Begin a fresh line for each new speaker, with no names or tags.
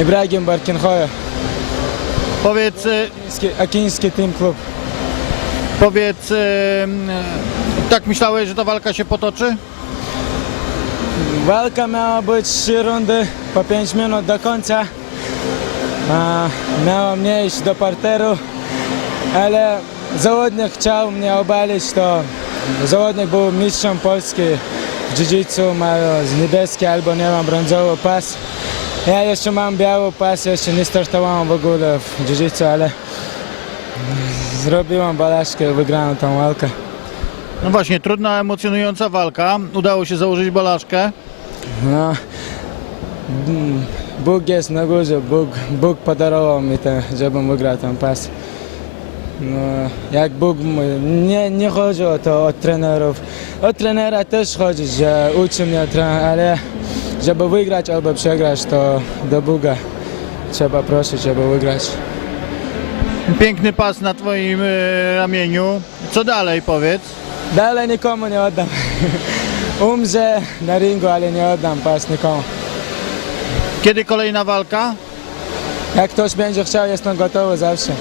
Ibrahim Barkinhoja,
Powiedz,
Akiński, Akiński Team Club.
powiedz, e, m, tak myślałeś, że ta walka się potoczy?
Walka miała być trzy rundy po 5 minut do końca. A, miałem nie iść do parteru, ale zawodnik chciał mnie obalić, to zawodnik był mistrzem Polski w jiu-jitsu, ma niebieski albo nie mam brązowy pas. Ja jeszcze mam biały pas, jeszcze nie startowałem w ogóle w jiu-jitsu, ale zrobiłem balaszkę wygrałem tą walkę.
No właśnie, trudna, emocjonująca walka. Udało się założyć balaszkę.
No, mm, Bóg jest na górze, Bóg, Bóg podarował mi to, żebym wygrał ten pas. No, jak Bóg, nie, nie chodzi o to od trenerów. Od trenera też chodzi, że uczy mnie trener, ale żeby wygrać albo przegrać, to do Boga trzeba prosić, żeby wygrać.
Piękny pas na twoim e, ramieniu. Co dalej, powiedz?
Dalej nikomu nie oddam. Umrze na ringu, ale nie oddam pas nikomu.
Kiedy kolejna walka?
Jak ktoś będzie chciał, jestem gotowy zawsze.